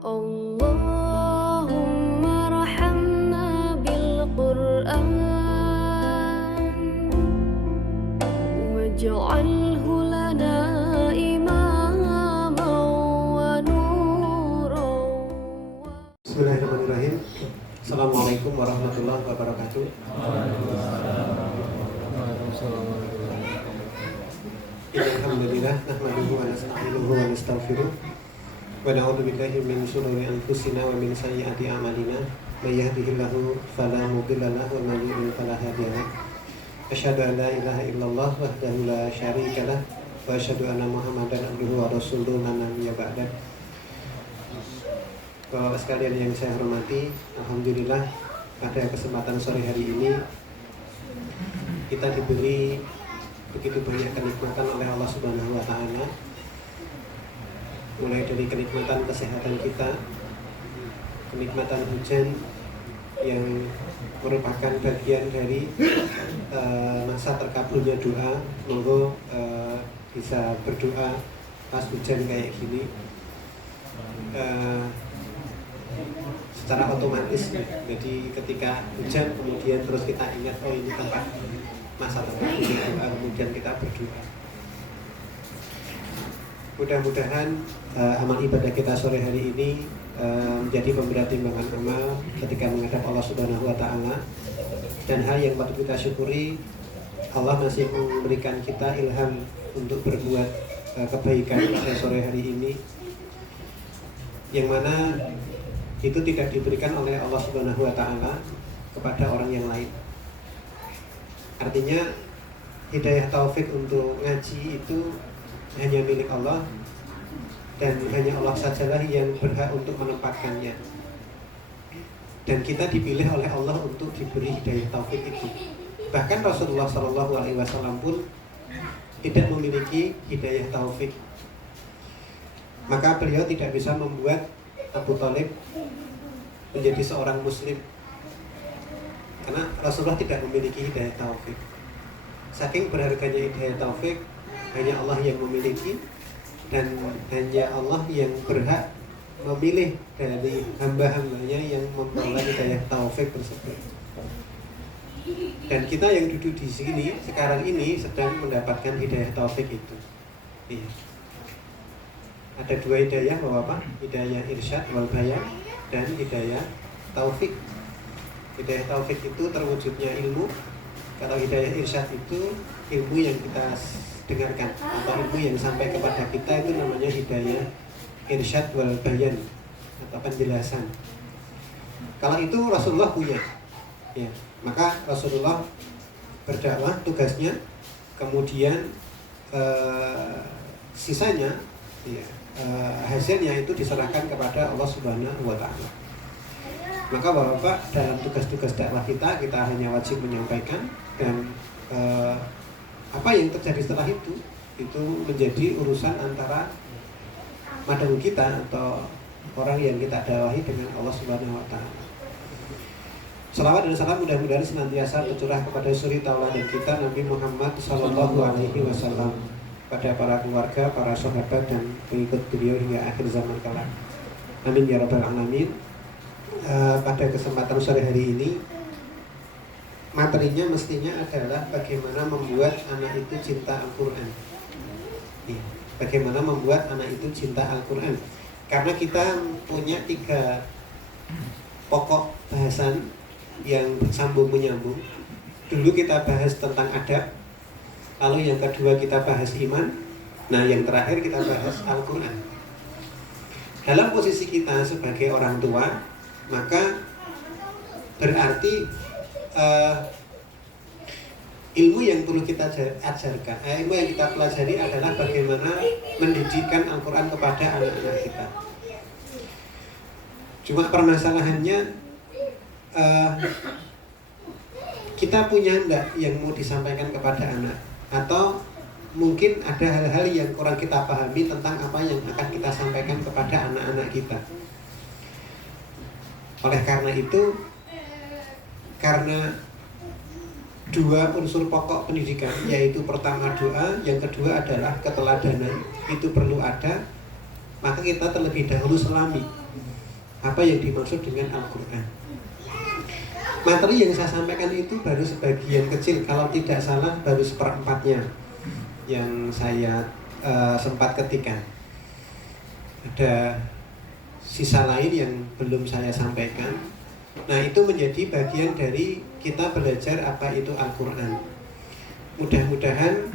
Allahumma rahamna bil Qur'an waj'alhu lana imaman wa nuran. Bismillahirrahmanirrahim. Assalamualaikum warahmatullahi wabarakatuh. Alhamdulillah nahmaduhu wa nasta'inuhu wa nastaghfiruh wa na'udzu billahi min shururi anfusina wa min sayyiati a'malina may yahdihillahu fala mudilla lahu wa may yudlil fala hadiya lahu. Asyhadu an la ilaha illallah wahdahu la syarika lah wa asyhadu anna Muhammadan abduhu wa rasuluhu la nabiyya ba'da. Bapak sekalian yang saya hormati, alhamdulillah pada kesempatan sore hari ini kita diberi begitu banyak kenikmatan oleh Allah Subhanahu wa taala. Mulai dari kenikmatan kesehatan kita, kenikmatan hujan yang merupakan bagian dari masa terkabulnya doa. Monggo bisa berdoa pas hujan kayak gini. Secara otomatis, jadi ketika hujan kemudian terus kita ingat, oh ini tempat masa terkabulnya doa, kemudian kita berdoa. Mudah-mudahan amal ibadah kita sore hari ini menjadi pemberi timbangan amal ketika menghadap Allah Subhanahu wa taala. Dan hal yang patut kita syukuri, Allah masih memberikan kita ilham untuk berbuat kebaikan pada sore hari ini, yang mana itu tidak diberikan oleh Allah Subhanahu wa taala kepada orang yang lain. Artinya hidayah taufik untuk ngaji itu hanya milik Allah, dan hanya Allah sajalah yang berhak untuk menempatkannya. Dan kita dipilih oleh Allah untuk diberi hidayah taufik itu. Bahkan Rasulullah SAW pun tidak memiliki hidayah taufik. Maka beliau tidak bisa membuat Abu Thalib menjadi seorang muslim, karena Rasulullah tidak memiliki hidayah taufik. Saking berharganya hidayah taufik, hanya Allah yang memiliki, dan hanya Allah yang berhak memilih dari hamba-hambanya yang memperoleh hidayah taufik tersebut. Dan kita yang duduk di sini sekarang ini sedang mendapatkan hidayah taufik itu. Iya. Ada dua hidayah, Bapak, hidayah irsyad wal bayan dan hidayah taufik. Hidayah taufik itu terwujudnya ilmu. Kalau hidayah irsyad itu ilmu yang kita dengarkan atau ilmu yang sampai kepada kita, itu namanya hidayah irsyad wal bayan atau penjelasan. Kalau itu Rasulullah punya, ya, maka Rasulullah berdakwah tugasnya, kemudian sisanya, ya, hasilnya itu diserahkan kepada Allah Subhanahu wa taala. Maka Bapak, dalam tugas-tugas dakwah kita hanya wajib menyampaikan, dan apa yang terjadi setelah itu menjadi urusan antara madhum kita atau orang yang kita dakwahi dengan Allah Subhanahu wa taala. Salawat dan salam mudah-mudahan senantiasa tercurah kepada suri tauladan kita Nabi Muhammad sallallahu alaihi wasallam, pada para keluarga, para sahabat dan pengikut beliau hingga akhir zaman kelak. Amin ya rabbal alamin. Pada kesempatan sore hari ini, materinya mestinya adalah bagaimana membuat anak itu cinta Al-Quran. Bagaimana membuat anak itu cinta Al-Quran. Karena kita punya 3 pokok bahasan yang bersambung menyambung. Dulu kita bahas tentang adab, lalu yang kedua kita bahas iman, nah yang terakhir kita bahas Al-Quran. Dalam posisi kita sebagai orang tua, maka berarti ilmu yang perlu kita ajarkan, ilmu yang kita pelajari adalah bagaimana mendidikkan Al-Quran kepada anak-anak kita. Cuma permasalahannya, kita punya enggak yang mau disampaikan kepada anak, atau mungkin ada hal-hal yang kurang kita pahami tentang apa yang akan kita sampaikan kepada anak-anak kita. Oleh karena itu, karena 2 unsur pokok pendidikan, yaitu pertama doa, yang kedua adalah keteladanan, itu perlu ada, maka kita terlebih dahulu selami apa yang dimaksud dengan Al-Quran. Materi yang saya sampaikan itu baru sebagian kecil, kalau tidak salah baru 1/4-nya yang saya sempat ketikkan. Ada sisa lain yang belum saya sampaikan. Nah, itu menjadi bagian dari kita belajar apa itu Al-Quran. Mudah-mudahan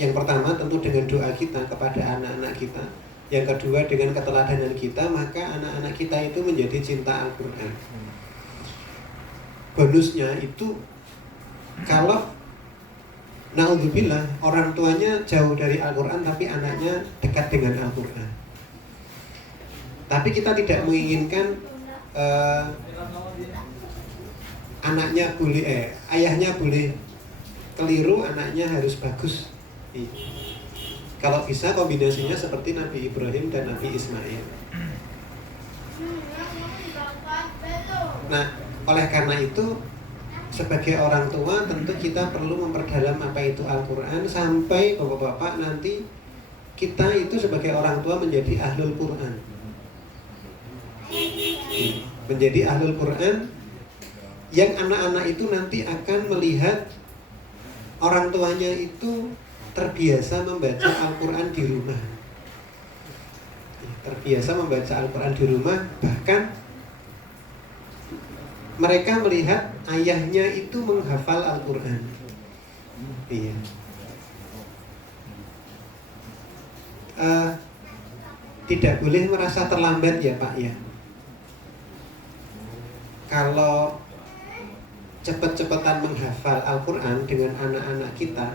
yang pertama tentu dengan doa kita kepada anak-anak kita, yang kedua dengan keteladanan kita, maka anak-anak kita itu menjadi cinta Al-Quran. Bonusnya itu kalau naudzubillah orang tuanya jauh dari Al-Quran tapi anaknya dekat dengan Al-Quran. Tapi kita tidak menginginkan ayahnya boleh keliru, anaknya harus bagus. Kalau bisa kombinasinya seperti Nabi Ibrahim dan Nabi Ismail. Nah, oleh karena itu sebagai orang tua tentu kita perlu memperdalam apa itu Al-Quran sampai bapak-bapak nanti kita itu sebagai orang tua menjadi ahlul Quran. Menjadi ahlul Quran yang anak-anak itu nanti akan melihat orang tuanya itu terbiasa membaca Al-Quran di rumah. Terbiasa membaca Al-Quran di rumah, bahkan mereka melihat ayahnya itu menghafal Al-Quran. Iya. Tidak boleh merasa terlambat ya Pak ya. Kalau cepet-cepetan menghafal Al-Quran dengan anak-anak kita,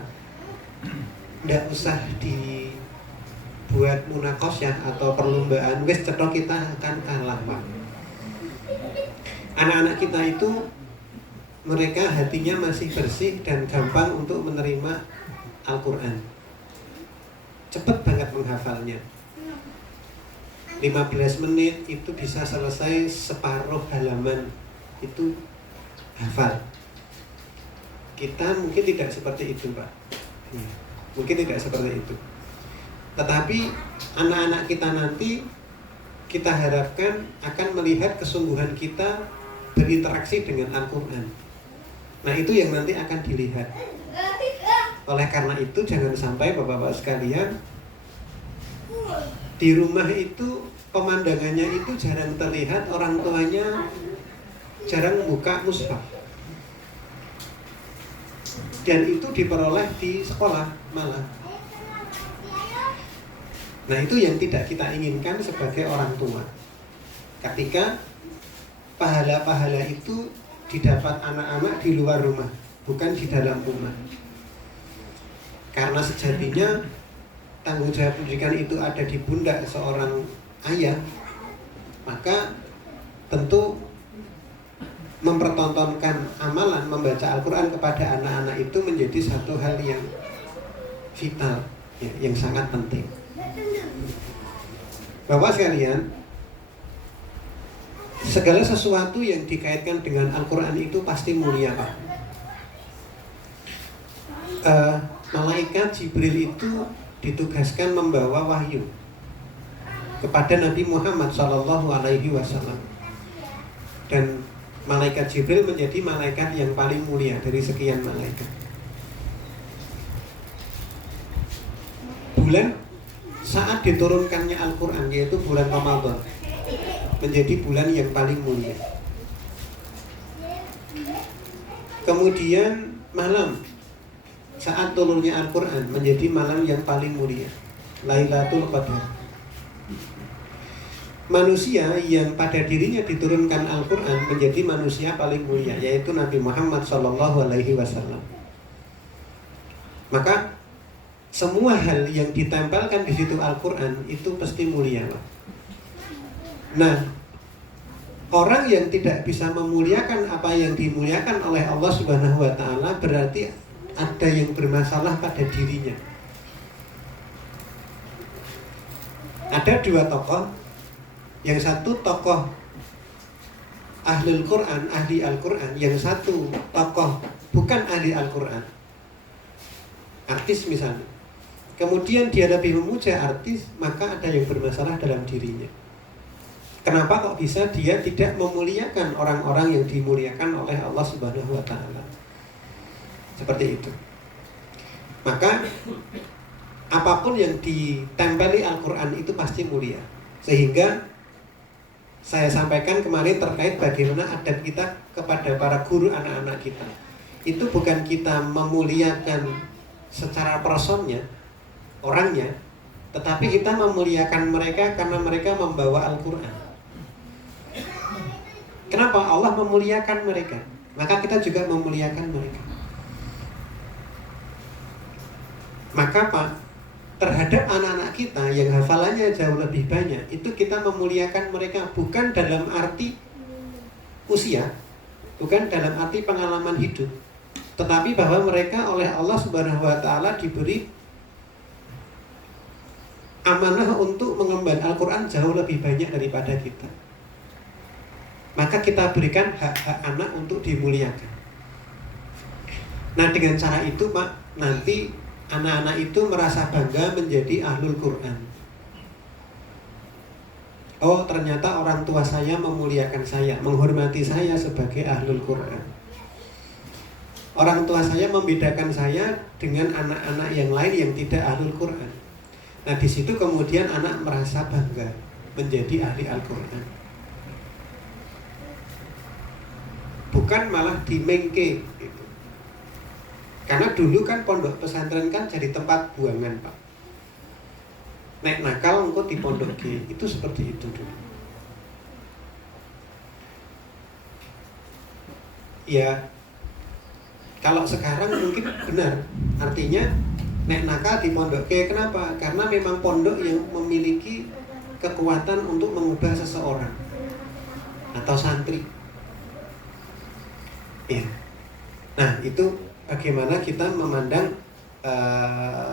tidak usah dibuat munakosyah atau perlombaan. Wes cetok kita akan kalah Pak. Anak-anak kita itu mereka hatinya masih bersih dan gampang untuk menerima Al-Quran. Cepat banget menghafalnya. 15 menit itu bisa selesai separuh halaman itu hafal. Kita mungkin tidak seperti itu Pak. Mungkin tidak seperti itu. Tetapi anak-anak kita nanti kita harapkan akan melihat kesungguhan kita berinteraksi dengan Al-Quran. Nah, itu yang nanti akan dilihat. Oleh karena itu jangan sampai bapak-bapak sekalian di rumah itu pemandangannya itu jarang terlihat orang tuanya jarang buka mushaf. Dan itu diperoleh di sekolah malah. Nah, itu yang tidak kita inginkan sebagai orang tua. Ketika pahala-pahala itu didapat anak-anak di luar rumah, bukan di dalam rumah. Karena sejatinya tanggung jawab pendidikan itu ada di pundak seorang ayah, maka tentu mempertontonkan amalan membaca Al-Quran kepada anak-anak itu menjadi satu hal yang vital, ya, yang sangat penting. Bapak sekalian, segala sesuatu yang dikaitkan dengan Al-Quran itu pasti mulia Pak. Malaikat Jibril itu ditugaskan membawa wahyu kepada Nabi Muhammad SAW. Dan malaikat Jibril menjadi malaikat yang paling mulia dari sekian malaikat. Bulan saat diturunkannya Al-Quran, yaitu bulan Ramadan, menjadi bulan yang paling mulia. Kemudian malam saat turunnya Al-Quran menjadi malam yang paling mulia, Lailatul Qadar. Manusia yang pada dirinya diturunkan Al-Quran menjadi manusia paling mulia, yaitu Nabi Muhammad SAW. Maka semua hal yang ditempelkan di situ Al-Quran itu pasti mulia. Nah, orang yang tidak bisa memuliakan apa yang dimuliakan oleh Allah Subhanahu wa Ta'ala berarti ada yang bermasalah pada dirinya. Ada dua tokoh. Yang satu tokoh ahlul Quran, ahli Al-Quran. Yang satu tokoh bukan ahli Al-Quran, artis misalnya. Kemudian dia lebih memuja artis, maka ada yang bermasalah dalam dirinya. Kenapa kok bisa dia tidak memuliakan orang-orang yang dimuliakan oleh Allah Subhanahu wa taala? Seperti itu. Maka apapun yang ditempeli Al-Qur'an itu pasti mulia. Sehingga saya sampaikan kemarin terkait bagaimana adab kita kepada para guru anak-anak kita. Itu bukan kita memuliakan secara personnya, orangnya, tetapi kita memuliakan mereka karena mereka membawa Al-Qur'an. Kenapa Allah memuliakan mereka? Maka kita juga memuliakan mereka. Maka Pak, terhadap anak-anak kita yang hafalannya jauh lebih banyak, itu kita memuliakan mereka bukan dalam arti usia, bukan dalam arti pengalaman hidup, tetapi bahwa mereka oleh Allah Subhanahu wa taala diberi amanah untuk mengemban Al-Qur'an jauh lebih banyak daripada kita. Maka kita berikan hak-hak anak untuk dimuliakan. Nah, dengan cara itu Pak, nanti anak-anak itu merasa bangga menjadi ahlul Quran. Oh, ternyata orang tua saya memuliakan saya, menghormati saya sebagai ahlul Quran. Orang tua saya membedakan saya dengan anak-anak yang lain yang tidak ahlul Quran. Nah, di situ kemudian anak merasa bangga menjadi ahli Al-Quran. Bukan malah dimengke gitu. Karena dulu kan pondok pesantren kan jadi tempat buangan Pak. Nek nakal engko di pondok G, itu seperti itu dulu. Ya, kalau sekarang mungkin benar. Artinya nek nakal di pondok G, kenapa? Karena memang pondok yang memiliki kekuatan untuk mengubah seseorang atau santri. Ya. Nah, itu bagaimana kita memandang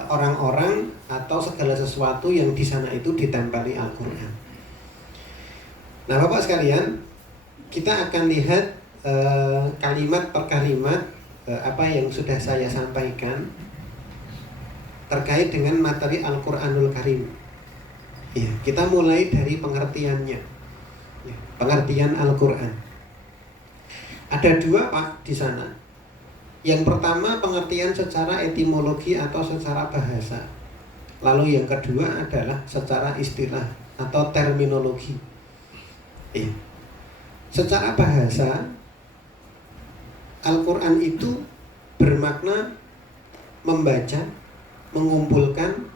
orang-orang atau segala sesuatu yang di sana itu ditempeli Al-Qur'an. Nah, Bapak sekalian, kita akan lihat kalimat per kalimat apa yang sudah saya sampaikan terkait dengan materi Al-Qur'anul Karim. Ya, kita mulai dari pengertiannya. Ya, pengertian Al-Qur'an. Ada dua Pak di sana. Yang pertama pengertian secara etimologi atau secara bahasa. Lalu yang kedua adalah secara istilah atau terminologi. Secara bahasa, Al-Quran itu bermakna membaca, mengumpulkan,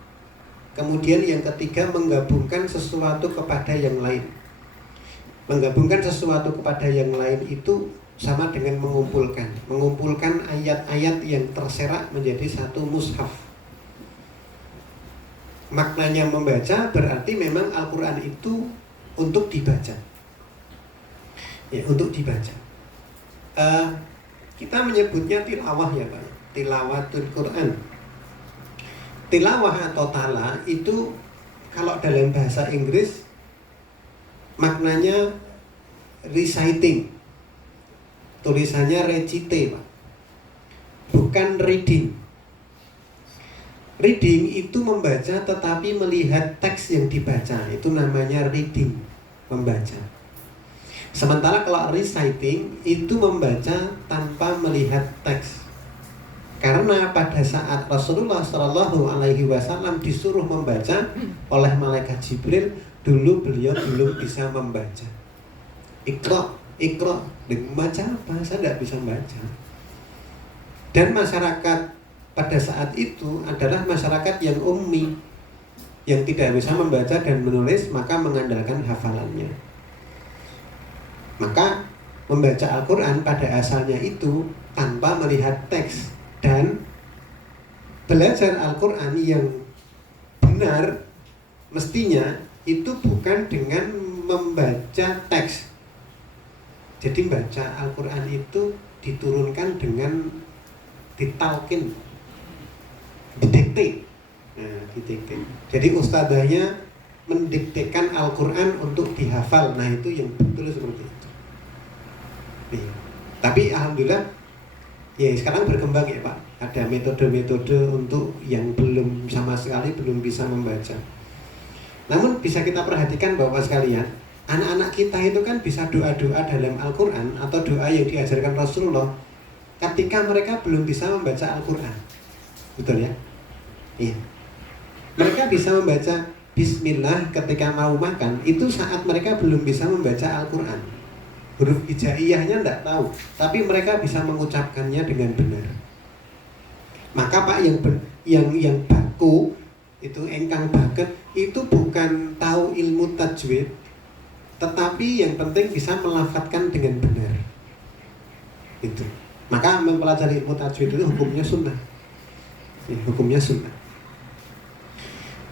kemudian yang ketiga menggabungkan sesuatu kepada yang lain. Menggabungkan sesuatu kepada yang lain itu sama dengan mengumpulkan ayat-ayat yang terserak menjadi satu mushaf. Maknanya membaca berarti memang Al-Quran itu untuk dibaca. Ya, untuk dibaca. Kita menyebutnya tilawah ya Pak, tilawatul Quran. Tilawah atau tala itu kalau dalam bahasa Inggris maknanya reciting. Tulisannya recite Pak, bukan reading. Reading itu membaca tetapi melihat teks yang dibaca, itu namanya reading, membaca. Sementara kalau reciting itu membaca tanpa melihat teks. Karena pada saat Rasulullah SAW disuruh membaca oleh malaikat Jibril, dulu beliau belum bisa membaca. Iqra, membaca apa? Saya tidak bisa membaca. Dan masyarakat pada saat itu adalah masyarakat yang ummi, yang tidak bisa membaca dan menulis, maka mengandalkan hafalannya. Maka membaca Al-Quran pada asalnya itu tanpa melihat teks. Dan belajar Al-Quran yang benar mestinya itu bukan dengan membaca teks. Jadi baca Al-Quran itu diturunkan dengan ditalkin, didikte. Nah, didikte. Jadi ustadzahnya mendiktekan Al-Quran untuk dihafal. Nah, itu yang betul seperti itu. Nih. Tapi alhamdulillah ya sekarang berkembang ya Pak. Ada metode-metode untuk yang belum sama sekali belum bisa membaca. Namun bisa kita perhatikan Bapak sekalian, Anak-anak kita itu kan bisa doa-doa dalam Al-Quran atau doa yang diajarkan Rasulullah ketika mereka belum bisa membaca Al-Quran. Betul ya? Iya. Mereka bisa membaca Bismillah ketika mau makan, itu saat mereka belum bisa membaca Al-Quran. Huruf hijaiyahnya tidak tahu, tapi mereka bisa mengucapkannya dengan benar. Maka Pak yang baku itu engkang banget itu bukan tahu ilmu tajwid, tetapi yang penting bisa melafadzkan dengan benar. Itu. Maka mempelajari ilmu tajwid itu hukumnya sunnah. Ya, hukumnya sunnah.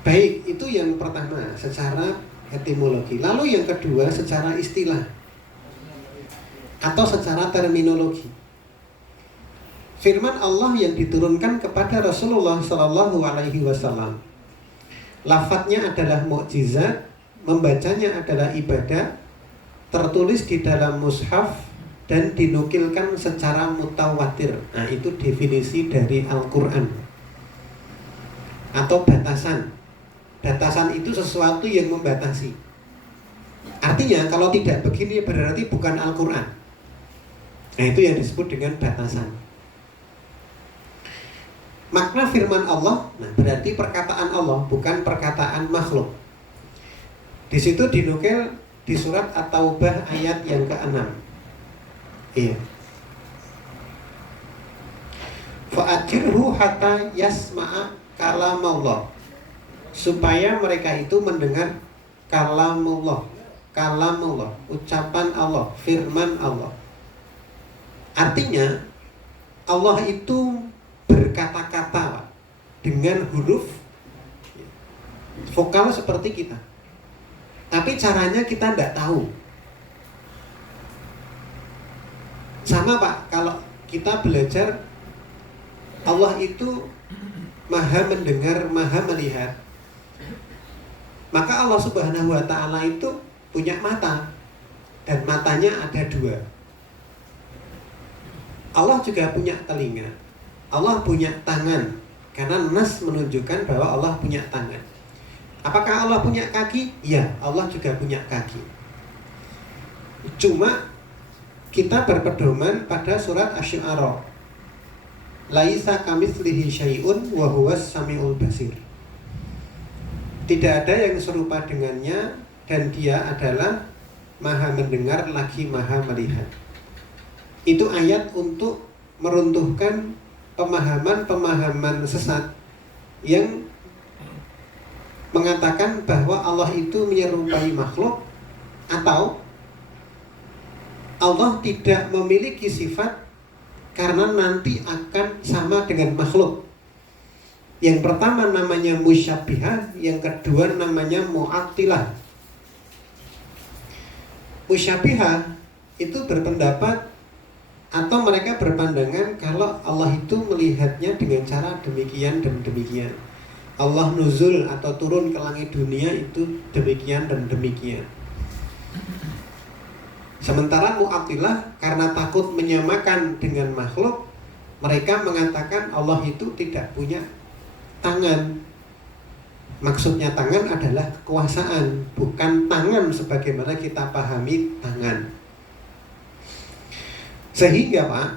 Baik, itu yang pertama secara etimologi. Lalu yang kedua secara istilah atau secara terminologi. Firman Allah yang diturunkan kepada Rasulullah Shallallahu Alaihi Wasallam, lafadznya adalah mukjizat, membacanya adalah ibadah, tertulis di dalam mushaf dan dinukilkan secara mutawatir. Nah, itu definisi dari Al-Quran atau batasan. Batasan itu sesuatu yang membatasi. Artinya kalau tidak begini berarti bukan Al-Quran. Nah, itu yang disebut dengan batasan. Makna firman Allah, nah berarti perkataan Allah, bukan perkataan makhluk. Di situ dinukil di surat At-Taubah ayat yang ke-6. Iya. Fa'ajirhu hatta yasma'a kalamullah, supaya mereka itu mendengar kalamullah, ucapan Allah, firman Allah. Artinya Allah itu berkata-kata dengan huruf vokal seperti kita, tapi caranya kita tidak tahu. Sama Pak, kalau kita belajar Allah itu maha mendengar, maha melihat, maka Allah Subhanahu wa Ta'ala itu punya mata, dan matanya ada dua. Allah juga punya telinga, Allah punya tangan, karena nas menunjukkan bahwa Allah punya tangan. Apakah Allah punya kaki? Ya, Allah juga punya kaki. Cuma kita berpedoman pada surat Asy-Syu'ara. Laisa kamitslihi syai'un wa huwas samiul basir. Tidak ada yang serupa dengannya, dan dia adalah maha mendengar lagi maha melihat. Itu ayat untuk meruntuhkan pemahaman-pemahaman sesat yang mengatakan bahwa Allah itu menyerupai makhluk, atau Allah tidak memiliki sifat karena nanti akan sama dengan makhluk. Yang pertama namanya musyabbihah, yang kedua namanya mu'attilah. Musyabbihah itu berpendapat atau mereka berpandangan kalau Allah itu melihatnya dengan cara demikian dan demikian. Allah nuzul atau turun ke langit dunia itu demikian dan demikian. Sementara mu'attilah karena takut menyamakan dengan makhluk, mereka mengatakan Allah itu tidak punya tangan. Maksudnya tangan adalah kekuasaan, bukan tangan sebagaimana kita pahami tangan. Sehingga Pak,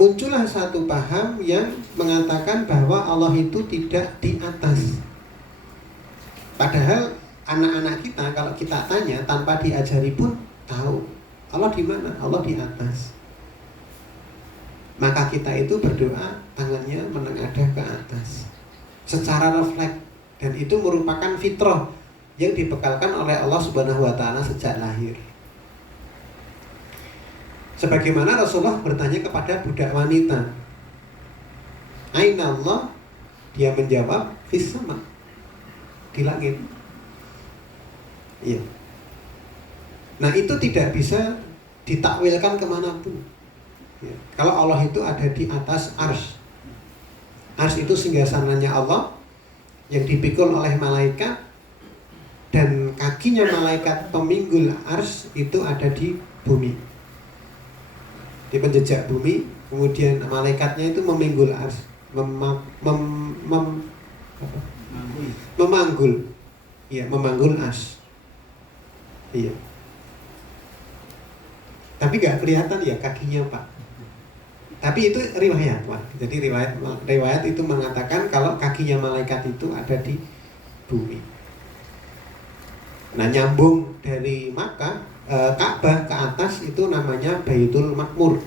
muncullah satu paham yang mengatakan bahwa Allah itu tidak di atas. Padahal anak-anak kita kalau kita tanya tanpa diajari pun tahu Allah di mana, Allah di atas. Maka kita itu berdoa tangannya menengadah ke atas secara refleks, dan itu merupakan fitrah yang dibekalkan oleh Allah Subhanahu wa Ta'ala sejak lahir. Sebagaimana Rasulullah bertanya kepada budak wanita, Aina Allah? Dia menjawab, fis sama, di langit. Iya. Nah, itu tidak bisa ditakwilkan kemanapun. Ya. Kalau Allah itu ada di atas arsy. Arsy itu singgasananya Allah yang dipikul oleh malaikat, dan kakinya malaikat peminggul arsy itu ada di bumi, di penjejak bumi. Kemudian malaikatnya itu meminggul arsy, memanggul, ya, memanggul arsy. Iya. Tapi nggak kelihatan ya kakinya Pak. Tapi itu riwayat Pak. Jadi riwayat itu mengatakan kalau kakinya malaikat itu ada di bumi. Nah nyambung dari Makkah Ka'bah ke atas itu namanya Baitul Makmur.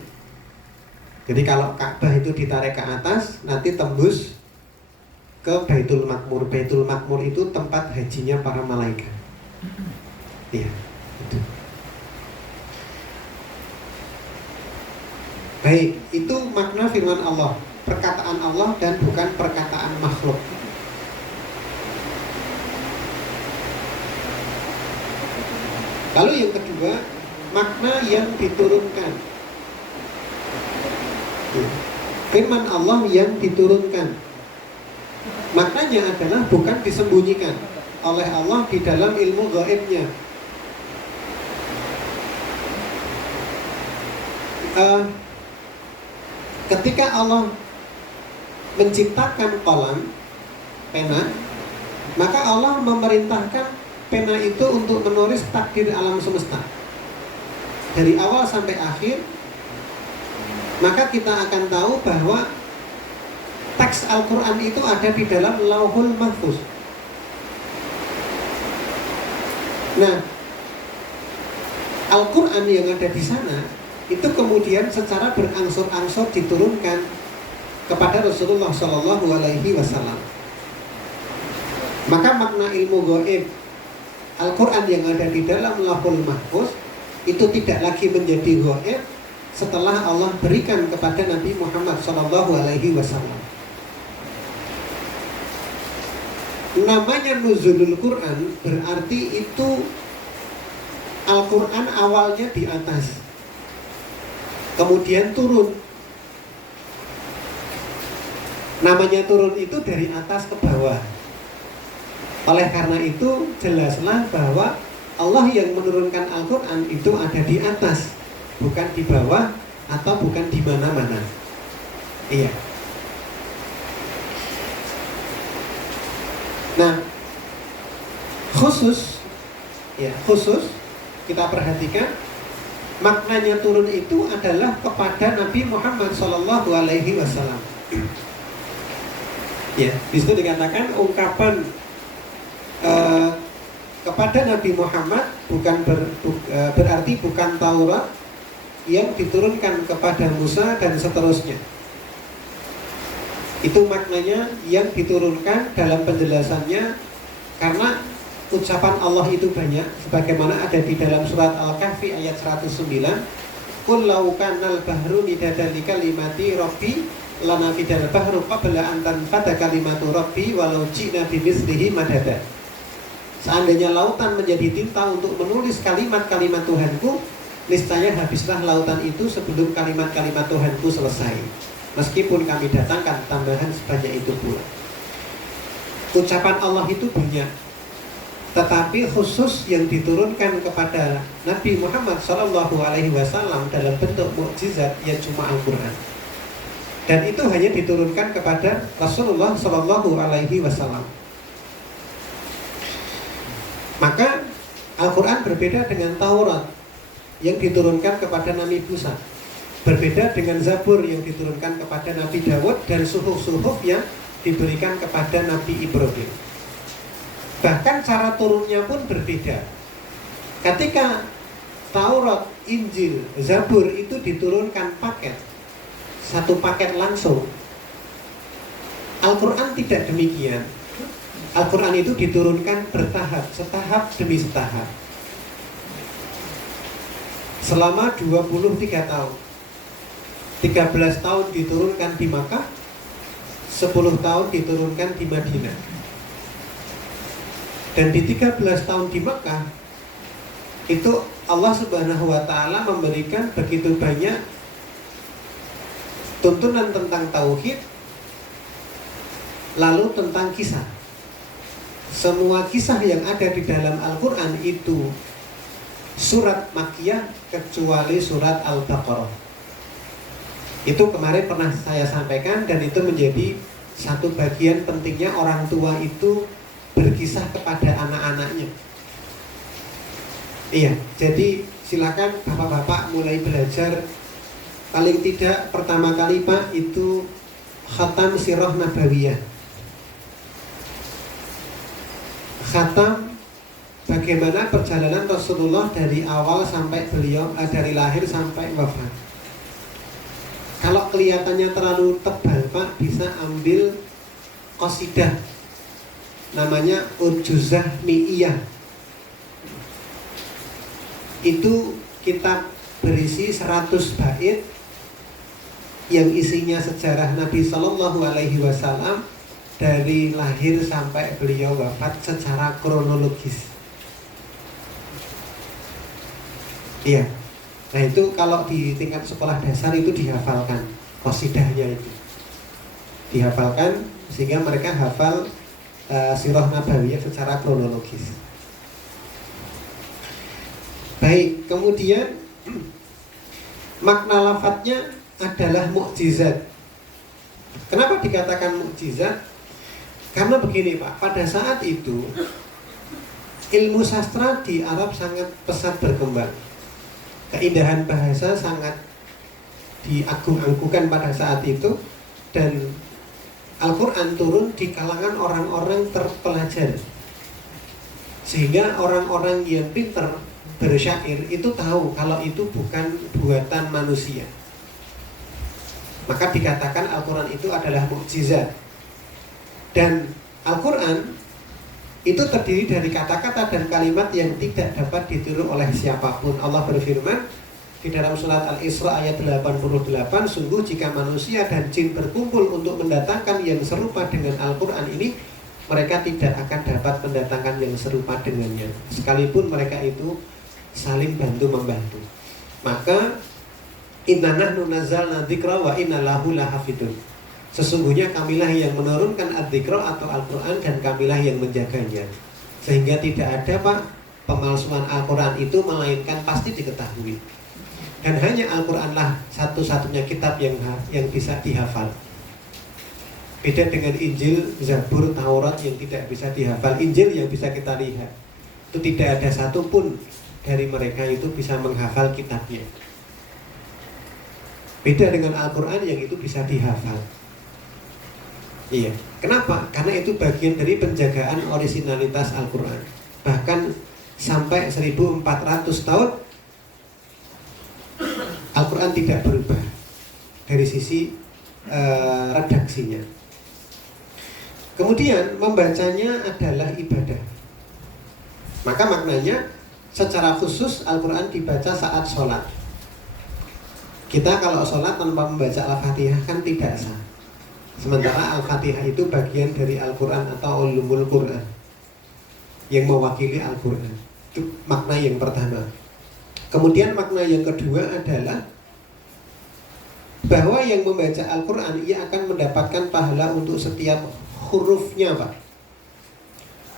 Jadi kalau Ka'bah itu ditarik ke atas nanti tembus ke Baitul Makmur. Baitul Makmur itu tempat hajinya para malaikat. Iya, itu. Baik, itu makna firman Allah, perkataan Allah dan bukan perkataan makhluk. Lalu yang kedua, makna yang diturunkan. Firman Allah yang diturunkan. Maknanya adalah bukan disembunyikan oleh Allah di dalam ilmu gaibnya. Ketika Allah menciptakan qalam, pena, maka Allah memerintahkan pena itu untuk menulis takdir alam semesta dari awal sampai akhir. Maka kita akan tahu bahwa teks Al-Quran itu ada di dalam Lauhul Mahfuz. Nah, Al-Quran yang ada di sana itu kemudian secara berangsur-angsur diturunkan kepada Rasulullah Shallallahu Alaihi Wasallam. Maka makna ilmu gaib Al-Quran yang ada di dalam Lauhul Mahfuz itu tidak lagi menjadi gaib setelah Allah berikan kepada Nabi Muhammad Shallallahu Alaihi Wasallam. Namanya nuzulul Quran berarti itu Al-Quran awalnya di atas, kemudian turun. Namanya turun itu dari atas ke bawah. Oleh karena itu jelaslah bahwa Allah yang menurunkan Al-Quran itu ada di atas, bukan di bawah atau bukan di mana-mana. Iya. Nah, khusus kita perhatikan maknanya turun itu adalah kepada Nabi Muhammad Sallallahu Alaihi Wasallam. Ya, di situ dikatakan ungkapan kepada Nabi Muhammad berarti bukan Taurat yang diturunkan kepada Musa dan seterusnya. Itu maknanya yang diturunkan dalam penjelasannya, karena ucapan Allah itu banyak, sebagaimana ada di dalam surat Al-Kahfi ayat 109. Qul law kanal bahru midadan li kalimati rabbi lanafidal bahru qabla an tanfada kalimatu rabbi walau ji'na bimithlihi madada. Seandainya lautan menjadi tinta untuk menulis kalimat-kalimat Tuhanku, niscaya habislah lautan itu sebelum kalimat-kalimat Tuhanku selesai, meskipun kami datangkan tambahan sebanyak itu pula. Ucapan Allah itu banyak, tetapi khusus yang diturunkan kepada Nabi Muhammad Sallallahu Alaihi Wasallam dalam bentuk mukjizat ya cuma Al-Quran. Dan itu hanya diturunkan kepada Rasulullah Sallallahu Alaihi Wasallam. Maka Al-Quran berbeda dengan Taurat yang diturunkan kepada Nabi Musa, berbeda dengan Zabur yang diturunkan kepada Nabi Dawud, dan suhuf-suhuf yang diberikan kepada Nabi Ibrahim. Bahkan cara turunnya pun berbeda. Ketika Taurat, Injil, Zabur itu diturunkan paket, satu paket langsung. Al-Quran tidak demikian. Al-Quran itu diturunkan bertahap, setahap demi setahap. Selama 23 tahun. 13 tahun diturunkan di Makkah, 10 tahun diturunkan di Madinah. Dan di 13 tahun di Makkah itu Allah Subhanahu wa Ta'ala memberikan begitu banyak tuntunan tentang tauhid, lalu tentang kisah. Semua kisah yang ada di dalam Al-Quran itu surat Makkiyah kecuali surat Al-Baqarah. Itu kemarin pernah saya sampaikan, dan itu menjadi satu bagian pentingnya orang tua itu berkisah kepada anak-anaknya. Iya, jadi silakan bapak-bapak mulai belajar. Paling tidak pertama kali Pak itu khatam sirah nabawiyah. Khatam bagaimana perjalanan Rasulullah dari awal sampai beliau dari lahir sampai wafat. Kalau kelihatannya terlalu tebal Pak, bisa ambil qasidah namanya Ujuzah Mi'iyah. Itu kitab berisi 100 bait yang isinya sejarah Nabi Shallallahu Alaihi Wasallam dari lahir sampai beliau wafat secara kronologis. Iya. Nah itu kalau di tingkat sekolah dasar itu dihafalkan qasidahnya itu. Dihafalkan sehingga mereka hafal sirah nabawiyah secara kronologis. Baik, kemudian makna lafadznya adalah mukjizat. Kenapa dikatakan mukjizat? Karena begini Pak, pada saat itu ilmu sastra di Arab sangat pesat berkembang. Keindahan bahasa sangat diagung-agungkan pada saat itu, dan Al-Quran turun di kalangan orang-orang terpelajar, sehingga orang-orang yang pintar bersyair itu tahu kalau itu bukan buatan manusia. Maka dikatakan Al-Quran itu adalah mukjizat. Dan Al-Quran itu terdiri dari kata-kata dan kalimat yang tidak dapat ditiru oleh siapapun. Allah berfirman di dalam surat Al-Isra ayat 88, sungguh jika manusia dan jin berkumpul untuk mendatangkan yang serupa dengan Al-Quran ini, mereka tidak akan dapat mendatangkan yang serupa dengannya, sekalipun mereka itu saling bantu-membantu. Maka inna nahnu nazzalna dzikra wa inna lahu lahafidun. Sesungguhnya kamilah yang menurunkan ad-dzikra atau Al-Quran, dan kamilah yang menjaganya. Sehingga tidak ada Pak pemalsuan Al-Quran itu, melainkan pasti diketahui. Dan hanya Al-Quranlah satu-satunya kitab yang bisa dihafal. Beda dengan Injil, Zabur, Taurat yang tidak bisa dihafal. Injil yang bisa kita lihat. Itu tidak ada satupun dari mereka itu bisa menghafal kitabnya. Beda dengan Al-Quran yang itu bisa dihafal. Iya. Kenapa? Karena itu bagian dari penjagaan orisinalitas Al-Quran. Bahkan sampai 1400 tahun Al-Quran tidak berubah dari sisi redaksinya. Kemudian membacanya adalah ibadah. Maka maknanya secara khusus Al-Quran dibaca saat sholat. Kita kalau sholat tanpa membaca Al-Fatihah kan tidak sah. Sementara Al-Fatihah itu bagian dari Al-Quran atau ulumul Quran yang mewakili Al-Quran. Itu makna yang pertama. Kemudian makna yang kedua adalah bahwa yang membaca Al-Quran ia akan mendapatkan pahala untuk setiap hurufnya Pak.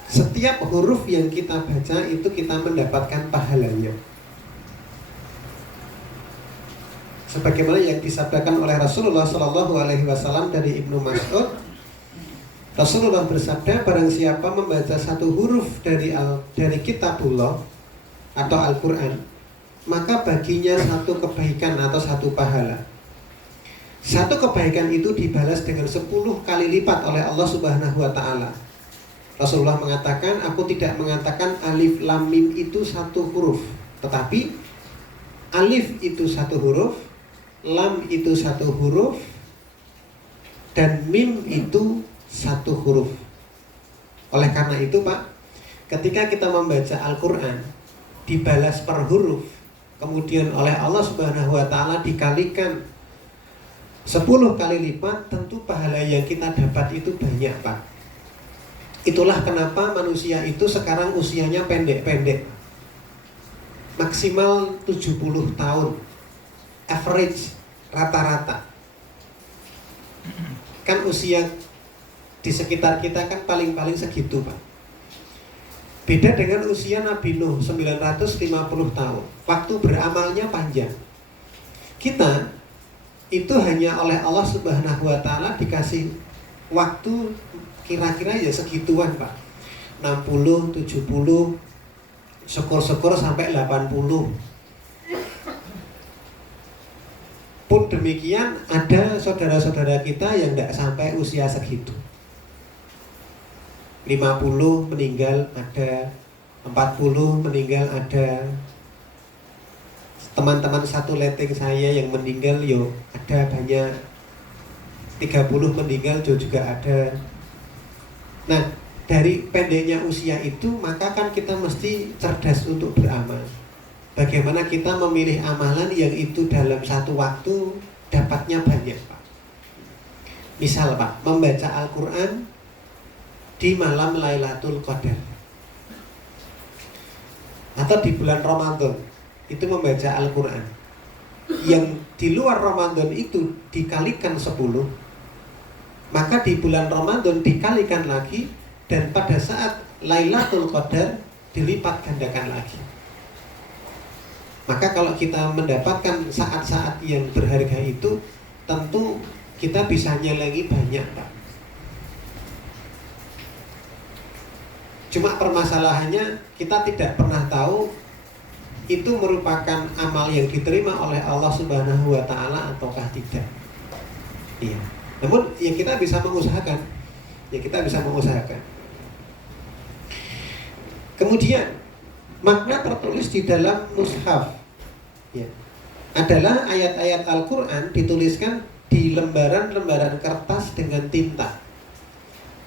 Setiap huruf yang kita baca itu kita mendapatkan pahalanya. Sebagaimana yang disabdakan oleh Rasulullah Shallallahu Alaihi Wasallam dari Ibnu Mas'ud, Rasulullah bersabda, barang siapa membaca satu huruf dari Kitabullah atau Al-Quran, maka baginya satu kebaikan atau satu pahala. Satu kebaikan itu dibalas dengan 10 kali lipat oleh Allah Subhanahu wa Ta'ala. Rasulullah mengatakan, aku tidak mengatakan alif lam mim itu satu huruf, tetapi alif itu satu huruf, lam itu satu huruf, dan mim itu satu huruf. Oleh karena itu Pak, ketika kita membaca Al-Quran dibalas per huruf, kemudian oleh Allah Subhanahu wa Ta'ala dikalikan 10 kali lipat, tentu pahala yang kita dapat itu banyak Pak. Itulah kenapa manusia itu sekarang usianya pendek-pendek, maksimal 70 tahun, average, rata-rata. Kan usia di sekitar kita kan paling-paling segitu Pak. Beda dengan usia Nabi Nuh 950 tahun, waktu beramalnya panjang. Kita itu hanya oleh Allah Subhanahu wa Ta'ala dikasih waktu kira-kira ya segituan Pak, 60, 70, syukur-syukur sampai 80. Pun demikian ada saudara-saudara kita yang tidak sampai usia segitu. 50 meninggal ada, 40 meninggal ada. Teman-teman satu letting saya yang meninggal yo ada banyak. 30 meninggal juga ada. Nah, dari pendeknya usia itu maka kan kita mesti cerdas untuk beramal. Bagaimana kita memilih amalan yang itu dalam satu waktu dapatnya banyak, Pak. Misal, Pak, membaca Al-Quran di malam Lailatul Qadar atau di bulan Ramadan itu membaca Al-Quran yang di luar Ramadan itu dikalikan 10, maka di bulan Ramadan dikalikan lagi, dan pada saat Lailatul Qadar dilipat gandakan lagi. Maka kalau kita mendapatkan saat-saat yang berharga itu, tentu kita bisa nyelengi banyak, Pak. Cuma permasalahannya kita tidak pernah tahu itu merupakan amal yang diterima oleh Allah Subhanahu wa Ta'ala ataukah tidak. Iya. Namun ya kita bisa mengusahakan. Kemudian makna tertulis di dalam mushaf, ya, adalah ayat-ayat Al-Quran dituliskan di lembaran-lembaran kertas dengan tinta.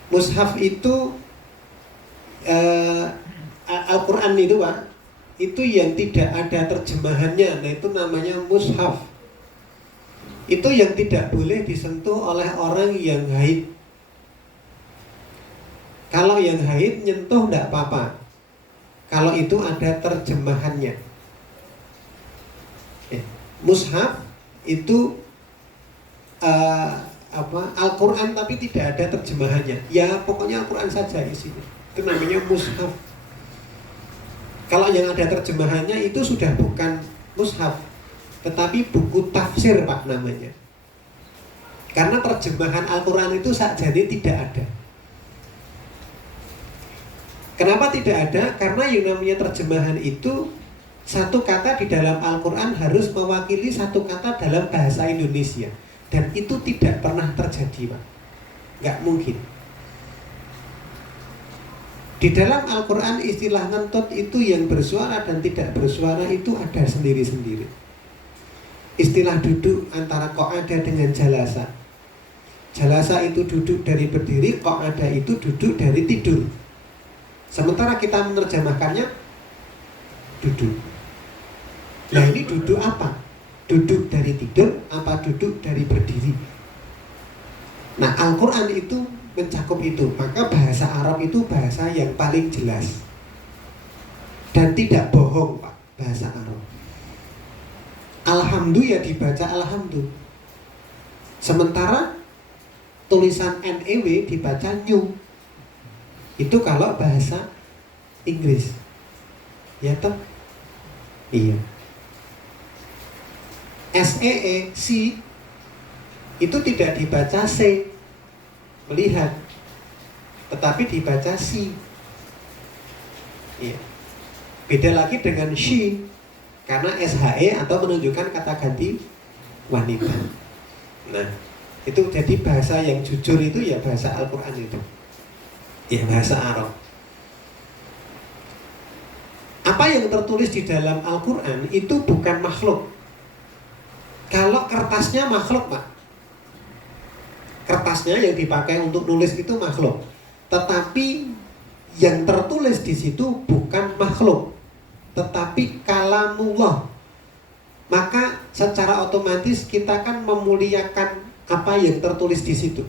Mushaf itu Al-Quran itu, Pak, itu yang tidak ada terjemahannya, nah itu namanya mushaf. Itu yang tidak boleh disentuh oleh orang yang haid. Kalau yang haid nyentuh tidak apa-apa, kalau itu ada terjemahannya. Mushaf itu Al-Quran tapi tidak ada terjemahannya. Ya pokoknya Al-Quran saja isinya. Itu namanya mushaf. Kalau yang ada terjemahannya itu sudah bukan mushaf, tetapi buku tafsir, Pak, namanya. Karena terjemahan Al-Quran itu sakjane tidak ada. Kenapa tidak ada? Karena yang namanya terjemahan itu satu kata di dalam Al-Quran harus mewakili satu kata dalam bahasa Indonesia. Dan itu tidak pernah terjadi, Pak. Nggak mungkin. Di dalam Al-Quran istilah ngentut itu yang bersuara dan tidak bersuara itu ada sendiri-sendiri. Istilah duduk antara qa'ada dengan jalasa. Jalasa itu duduk dari berdiri, qa'ada itu duduk dari tidur. Sementara kita menerjemahkannya duduk. Nah ini duduk apa? Duduk dari tidur apa duduk dari berdiri? Nah Al-Quran itu mencakup itu. Maka bahasa Arab itu bahasa yang paling jelas dan tidak bohong, Pak, bahasa Arab. Alhamdu ya dibaca alhamdu. Sementara tulisan NEW dibaca new. Itu kalau bahasa Inggris. Ya toh? Iya. SEE, see, itu tidak dibaca C, melihat, tetapi dibaca si. Iya. Beda lagi dengan she, karena SHE atau menunjukkan kata ganti wanita. Nah, itu jadi bahasa yang jujur itu ya bahasa Al-Quran itu. Ya bahasa Arab. Apa yang tertulis di dalam Al-Quran itu bukan makhluk. Kalau kertasnya makhluk, Pak. Kertasnya yang dipakai untuk nulis itu makhluk. Tetapi yang tertulis di situ bukan makhluk, tetapi kalamullah. Maka secara otomatis kita kan memuliakan apa yang tertulis di situ.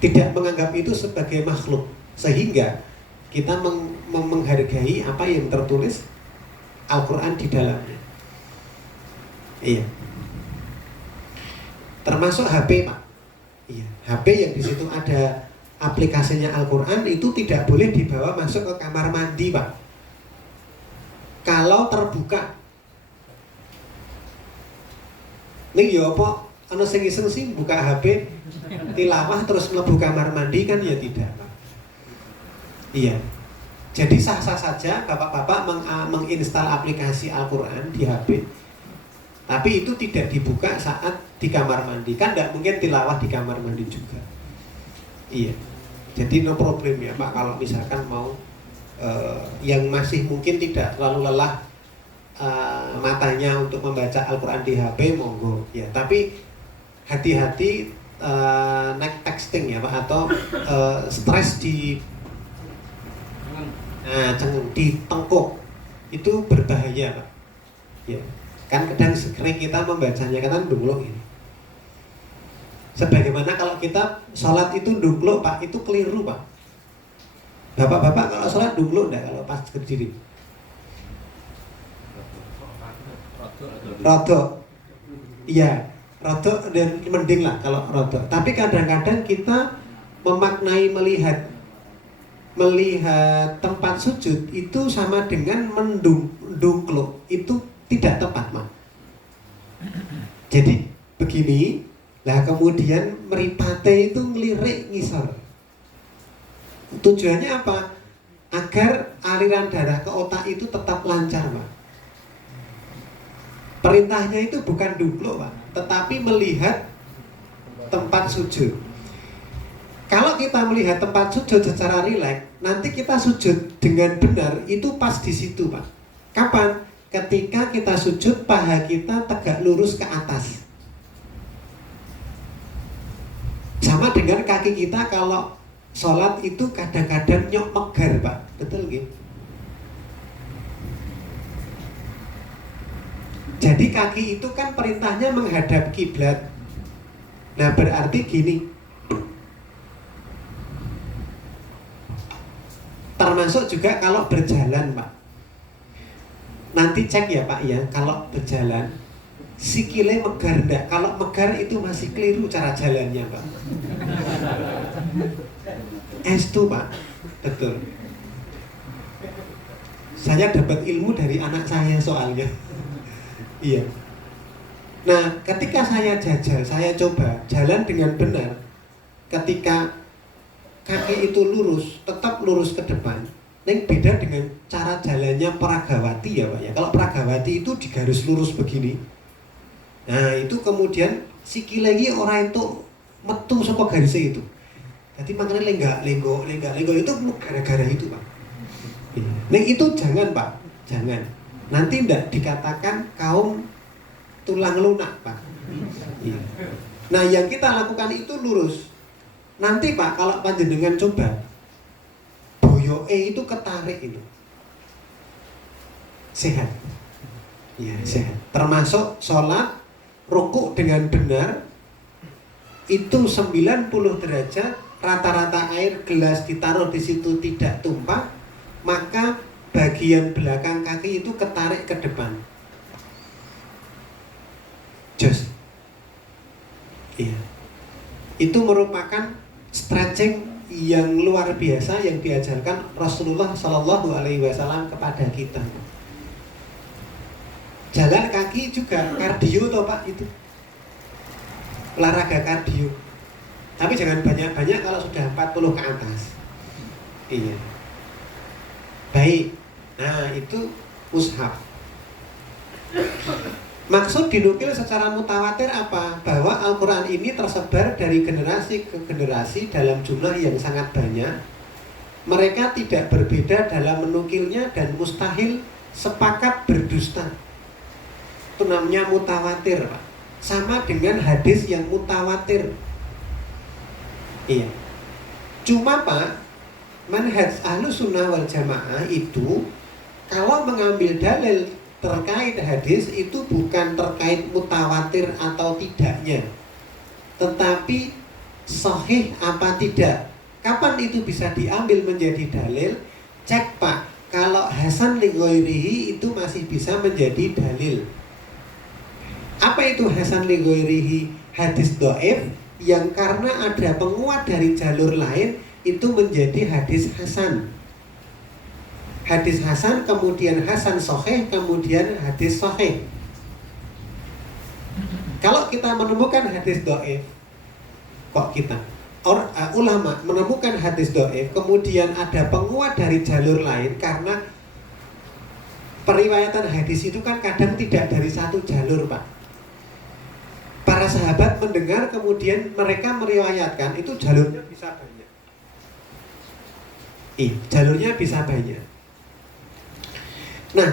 Tidak menganggap itu sebagai makhluk. Sehingga kita menghargai apa yang tertulis Al-Quran di dalamnya. Iya. Termasuk HP, Pak. Iya. HP yang di situ ada aplikasinya Al-Quran itu tidak boleh dibawa masuk ke kamar mandi, Pak. Kalau terbuka. Ning ya apa? Ana sing iseng sih buka HP tilawah terus mlebu kamar mandi kan ya tidak, Pak. Iya. Jadi sah-sah saja bapak-bapak menginstal aplikasi Al-Quran di HP, tapi itu tidak dibuka saat di kamar mandi. Kan tidak mungkin tilawah di kamar mandi juga. Iya. Jadi no problem ya Pak, kalau misalkan mau yang masih mungkin tidak terlalu lelah matanya untuk membaca Al-Quran di HP, monggo ya. Tapi hati-hati neck texting ya Pak, atau stres di di tengkuk itu berbahaya Pak. Ya. Kan kadang sering kita membacanya kan dungluk ini. Sebagaimana kalau kita sholat itu dungluk Pak, itu keliru Pak. Bapak-bapak kalau sholat dungluk enggak kalau pas berdiri? Rodok. Iya, rodok dan mending lah kalau rodok. Tapi kadang-kadang kita memaknai melihat tempat sujud itu sama dengan mendungkluk, itu tidak tepat Mak. Jadi begini, lah kemudian meripate itu ngelirik ngisor. Tujuannya apa? Agar aliran darah ke otak itu tetap lancar Pak. Perintahnya itu bukan dungkluk Pak, tetapi melihat tempat sujud. Kalau kita melihat tempat sujud secara rileks, nanti kita sujud dengan benar itu pas di situ Pak. Kapan? Ketika kita sujud, paha kita tegak lurus ke atas. Sama dengan kaki kita kalau sholat itu kadang-kadang nyok megar Pak. Betul gitu? Jadi kaki itu kan perintahnya menghadap kiblat. Nah berarti gini, termasuk juga kalau berjalan Pak. Nanti cek ya Pak ya, kalau berjalan sikile megar enggak? Kalau megar itu masih keliru cara jalannya Pak. Estu Pak, betul. Saya dapat ilmu dari anak saya soalnya. Iya. Nah, ketika saya jajal, saya coba jalan dengan benar. Ketika kaki itu lurus, tetap lurus ke depan. Yang beda dengan cara jalannya Peragawati ya Pak ya. Kalau Peragawati itu digaris lurus begini. Nah, itu kemudian sikile lagi orang itu metu saka garisnya itu. Jadi makanya lenggok itu gara-gara itu Pak. Nah itu jangan Pak, jangan. Nanti tidak dikatakan kaum tulang lunak Pak. Nah yang kita lakukan itu lurus. Nanti Pak kalau panjenengan coba, boyoke itu ketarik itu, sehat. Ya sehat. Termasuk sholat rukuk dengan benar itu 90 derajat, rata-rata air gelas ditaruh di situ tidak tumpah, maka bagian belakang kaki itu ketarik ke depan. Just. Iya. Itu merupakan stretching yang luar biasa yang diajarkan Rasulullah Shallallahu Alaihi Wasallam kepada kita. Jalan kaki juga kardio toh Pak itu. Olahraga kardio. Tapi jangan banyak-banyak kalau sudah 40 ke atas. Iya. Baik. Nah, itu mushaf. Maksud dinukil secara mutawatir apa? Bahwa Al-Quran ini tersebar dari generasi ke generasi dalam jumlah yang sangat banyak. Mereka tidak berbeda dalam menukilnya dan mustahil sepakat berdusta. Itu namanya mutawatir Pak. Sama dengan hadis yang mutawatir. Iya. Cuma Pak, manhaj Ahlus Sunnah wal Jamaah itu kalau mengambil dalil terkait hadis itu bukan terkait mutawatir atau tidaknya, tetapi sahih apa tidak. Kapan itu bisa diambil menjadi dalil? Cek Pak, kalau hasan li ghairihi itu masih bisa menjadi dalil. Apa itu hasan li ghairihi? Hadis dhaif yang karena ada penguat dari jalur lain itu menjadi hadis hasan. Hadis hasan, kemudian hasan sahih, kemudian hadis sahih. Kalau kita menemukan hadis dhaif, kok kita ulama menemukan hadis dhaif, kemudian ada penguat dari jalur lain, karena periwayatan hadis itu kan kadang tidak dari satu jalur, Pak. Para sahabat mendengar, kemudian mereka meriwayatkan, itu jalurnya bisa banyak. Jalurnya bisa banyak. Nah,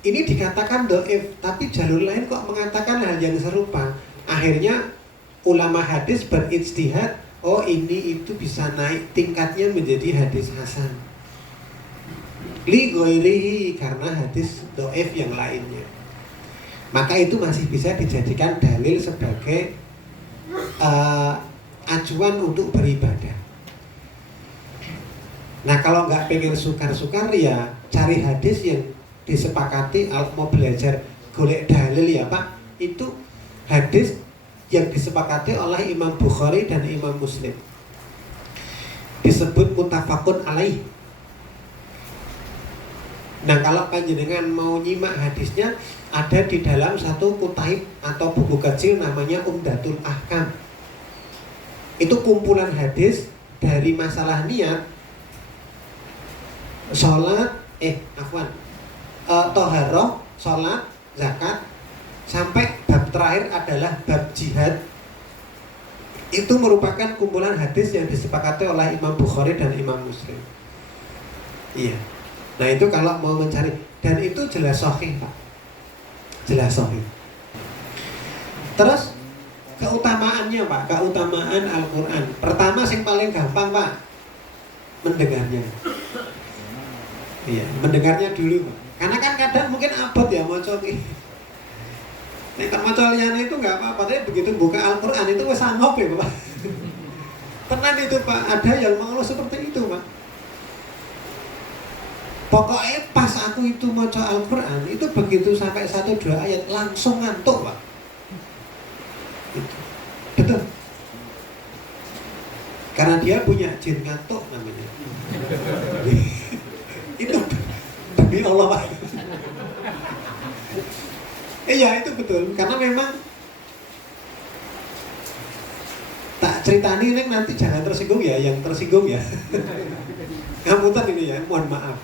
ini dikatakan dhaif, tapi jalur lain kok mengatakan hal yang serupa. Akhirnya ulama hadis berijtihad, oh ini itu bisa naik tingkatnya menjadi hadis hasan. Li ghairihi, karena hadis dhaif yang lainnya. Maka itu masih bisa dijadikan dalil sebagai acuan untuk beribadah. Nah, kalau nggak pengen sukar-sukar ya cari hadis yang disepakati, mau belajar golek dalil ya Pak, itu hadis yang disepakati oleh Imam Bukhari dan Imam Muslim, disebut muttafaqun alaih. Nah, kalau panjenengan mau nyimak hadisnya, ada di dalam satu kutaib atau buku kecil namanya Umdatul Ahkam. Itu kumpulan hadis dari masalah niat, sholat, toharoh, sholat, zakat, sampai bab terakhir adalah bab jihad. Itu merupakan kumpulan hadis yang disepakati oleh Imam Bukhari dan Imam Muslim. Iya. Nah, itu kalau mau mencari, dan itu jelas sahih, Pak. Jelas sahih. Terus keutamaannya, Pak, keutamaan Al-Qur'an. Pertama yang paling gampang, Pak, mendengarnya. Iya, mendengarnya dulu, Pak. Karena kan kadang mungkin abot ya maca iki. Nek tak maca liyane itu enggak apa-apa, tapi begitu buka Al-Qur'an itu wis sangop ya, Pak. Tenan itu, Pak, ada yang mengeluh seperti itu, Pak. Pokoknya pas aku itu maca Al-Qur'an, itu begitu sampai 1-2 ayat langsung ngantuk, Pak. Gitu. Betul. Karena dia punya jin ngantuk namanya. Itu demi Allah, Pak. Iya, itu betul. Karena memang tak ceritani ini nanti jangan tersinggung ya, yang tersinggung ya. Ngamutan ini ya, mohon maaf.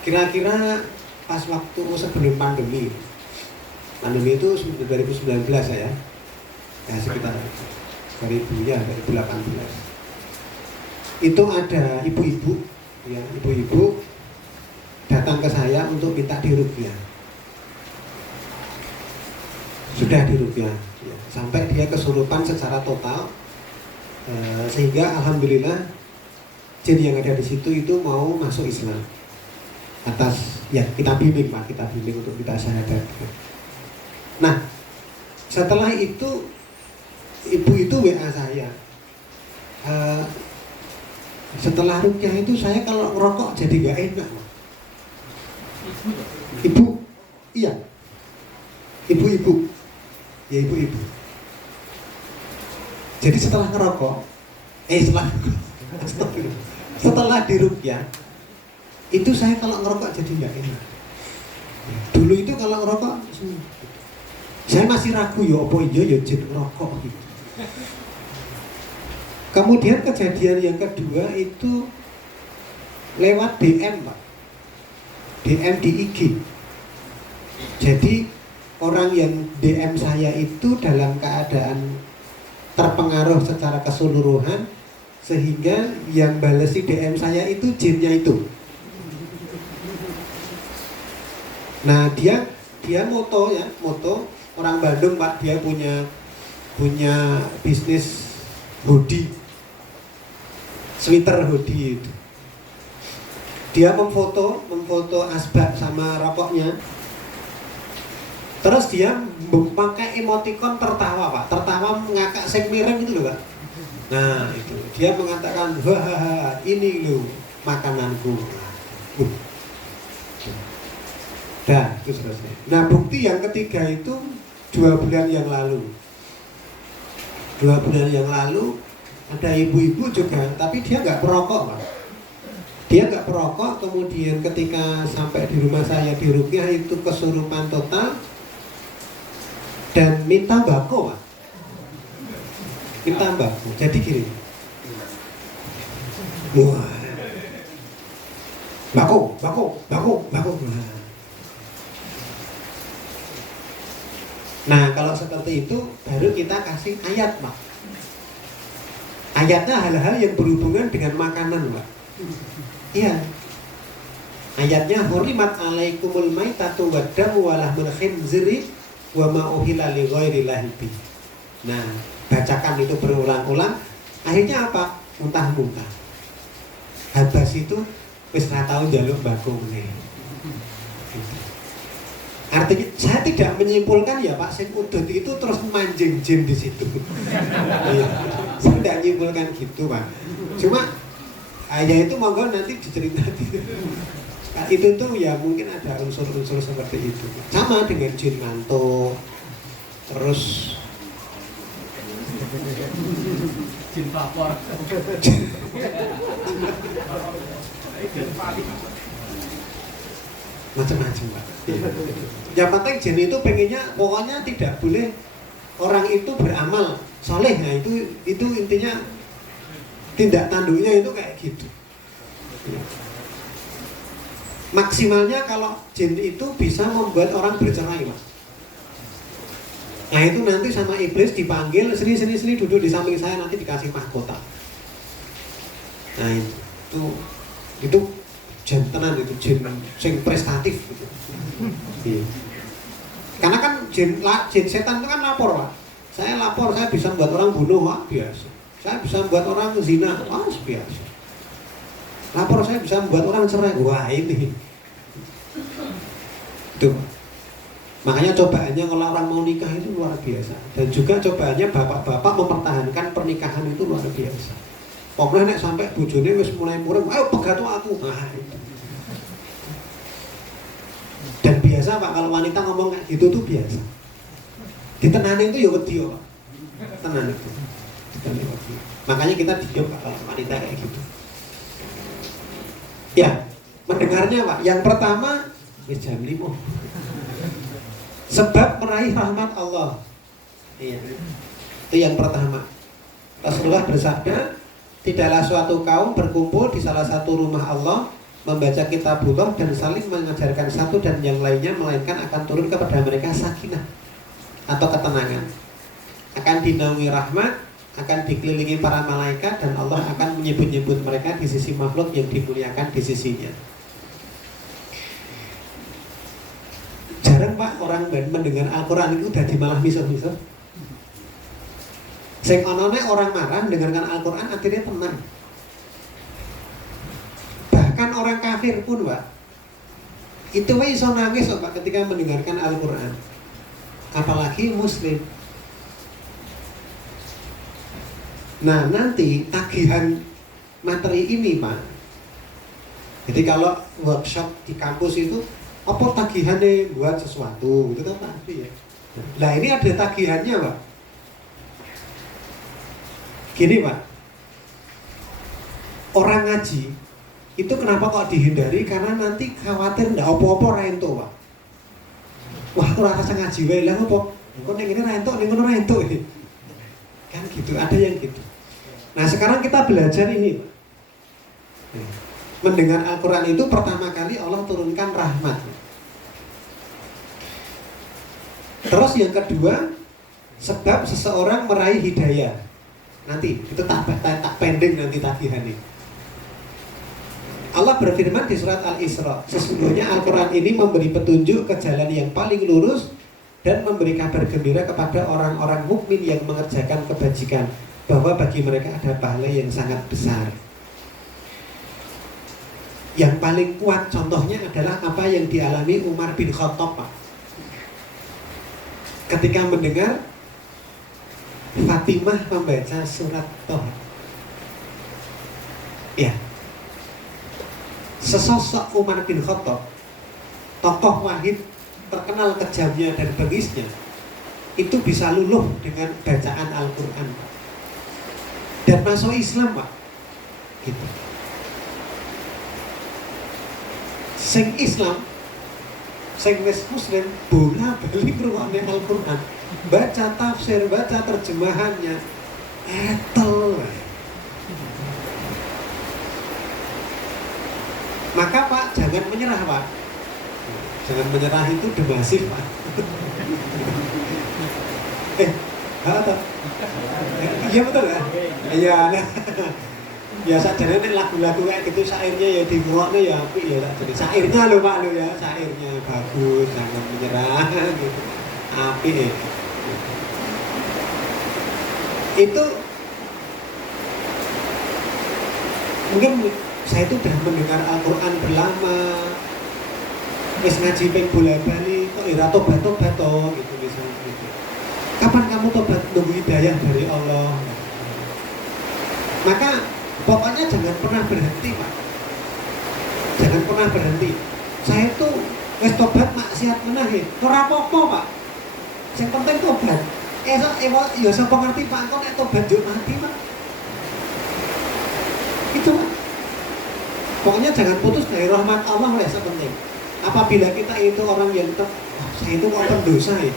Kira-kira pas waktu sebelum pandemi itu 2019 ya, sekitar 2018. Itu ada ibu-ibu ya, ibu-ibu datang ke saya untuk minta diruqyah. Sudah diruqyah ya, sampai dia kesurupan secara total. Sehingga alhamdulillah jin yang ada di situ itu mau masuk Islam atas ya kita bimbing, Pak, kita bimbing untuk kita syahadat. Nah, setelah itu ibu itu WA saya, setelah ruqyah itu saya kalau ngerokok jadi nggak enak, Pak. Ibu, iya, ibu-ibu, ya ibu-ibu. Jadi setelah ngerokok, setelah diruqyah, itu saya kalau ngerokok jadi nggak enak. Dulu itu kalau ngerokok, saya masih ragu ya, apa iya ya jin ngerokok gitu. Kemudian kejadian yang kedua itu lewat DM, Pak. DM di IG. Jadi orang yang DM saya itu dalam keadaan terpengaruh secara keseluruhan, sehingga yang balesi DM saya itu jinnya itu. Nah, dia moto orang Bandung, Pak. Dia punya bisnis hoodie, sweater hoodie itu. Dia memfoto asbak sama rokoknya. Terus dia memakai emoticon tertawa, Pak. Tertawa ngakak sing mireng gitu loh, Pak. Nah, itu. Dia mengatakan, "Wah, ini loh makananku." Dah, itu selesai. Nah, bukti yang ketiga itu 2 bulan yang lalu. 2 bulan yang lalu ada ibu-ibu juga, tapi dia nggak perokok, Pak. Dia nggak perokok, kemudian ketika sampai di rumah saya di ruqyah itu kesurupan total. dan minta bako, Pak. Minta bako. Jadi gini. Wah. Bako. Nah, kalau seperti itu baru kita kasih ayat, Pak. Ayatnya hal-hal yang berhubungan dengan makanan, Pak. Iya. Ayatnya hurimat alaikumul maitatu waddamu wa lahmul khinziri wa ma uhilla li ghairillahi bi. Nah, bacakan itu berulang-ulang, akhirnya apa? Muntah-muntah. Habas itu wis ra tau njaluk mbako meneh. Artinya saya tidak menyimpulkan ya Pak sing udut itu terus manjing jin di situ. Iya. Saya tidak menyimpulkan gitu Pak. Cuma ya itu monggo nanti diceritakan. Nah, itu tuh ya mungkin ada unsur-unsur seperti itu. Sama dengan jin ngantuk. Terus jin pelapor. Macam-macam Pak. Yang penting jin itu pengennya pokoknya tidak boleh orang itu beramal soleh. Nah itu intinya tindak tanduknya itu kayak gitu. Maksimalnya kalau jin itu bisa membuat orang bercerai Pak. Nah itu nanti sama iblis dipanggil, sini duduk di samping saya, nanti dikasih mahkota. Nah itu jantenan itu jin sing prestatif gitu. Iya. Karena kan jin setan itu kan lapor Pak. Saya lapor, saya bisa membuat orang bunuh, Pak, biasa. Saya bisa membuat orang zina, biasa. Lapor saya bisa membuat orang cerai, wah ini. Tuh. Makanya cobaannya kalau orang mau nikah itu luar biasa. Dan juga cobaannya bapak-bapak mempertahankan pernikahan itu luar biasa. Pokoknya nek sampai bojone wis mulai murem, ayo pegat aku. Nah, itu. Dan biasa Pak kalau wanita ngomong kayak gitu tuh biasa. Ditenani itu ya wedi Pak. Tenan itu. Makanya kita diam Pak kalau wanita kayak gitu. Ya, mendengarnya Pak. Yang pertama jam 5. Sebab meraih rahmat Allah. Iya. Itu yang pertama. Rasulullah bersabda, tidaklah suatu kaum berkumpul di salah satu rumah Allah, membaca kitabullah dan saling mengajarkan satu dan yang lainnya, melainkan akan turun kepada mereka sakinah atau ketenangan. Akan dinaungi rahmat, akan dikelilingi para malaikat, dan Allah akan menyebut-nyebut mereka di sisi makhluk yang dimuliakan di sisinya. Jarang Pak orang mendengar Al-Quran itu udah malah misal-misal. Sing onone orang marah mendengarkan Al-Quran akhirnya tenang. Bahkan orang kafir pun Pak, itu iso nangis Pak ketika mendengarkan Al-Quran. Apalagi Muslim. Nah nanti tagihan materi ini Pak. Jadi kalau workshop di kampus itu apa tagihannya buat sesuatu itu kan pasti ya. Nah ini ada tagihannya Pak. Gini Pak, orang ngaji itu kenapa kok dihindari? Karena nanti khawatir ndak apa-apa rento Pak. Wah aku rasa ngaji wae lah apa? Kok ning ngene rento, ning ngono rento iki. Kan gitu, ada yang gitu. Nah sekarang kita belajar ini Pak. Mendengar Al-Quran itu pertama kali Allah turunkan rahmat. Terus yang kedua, sebab seseorang meraih hidayah. Nanti itu tak pending nanti tagihannya. Allah berfirman di surat Al-Isra, sesungguhnya Al-Quran ini memberi petunjuk ke jalan yang paling lurus dan memberi kabar gembira kepada orang-orang mukmin yang mengerjakan kebajikan, bahwa bagi mereka ada pahala yang sangat besar. Yang paling kuat contohnya adalah apa yang dialami Umar bin Khattab Pak. Ketika mendengar Fatimah membaca surat Toha. Ya. Sesosok Umar bin Khattab, tokoh wahid terkenal kejamnya dan bengisnya, itu bisa luluh dengan bacaan Al-Quran dan masuk Islam Pak. Gitu. Sing Islam sing wis muslim bola-bali ngrungokne Al-Qur'an, baca tafsir, baca terjemahannya, etel. Maka Pak, jangan menyerah Pak. Jangan menyerah itu demasif Pak. Apa? Iya betul kan? Iya. Ya sakjane nek lagu-lagu kayak gitu syairnya ya dingrokne ya apik ya sakjane. Syairnya lho Pak lho ya, syairnya bagus, jangan menyerah gitu. Apik ya. Itu mungkin saya itu udah mendengar Al-Qur'an berlama. Wis ngaji ping bola-bali kok ora tobat-tobat to gitu misalnya gitu. Kapan kamu tobat nunggu hidayah dari Allah? Maka pokoknya jangan pernah berhenti Pak. Jangan pernah berhenti. Saya itu wis tobat maksiat menahe. Ora apa-apa Pak. Yang penting tobat. Esok ya sapa ngerti Pak kok nek tobat yo mati Pak. Itu Pak. Pokoknya jangan putus dari rahmat Allah lah sepenting. Apabila kita itu orang yang saya itu mau pendosa ya.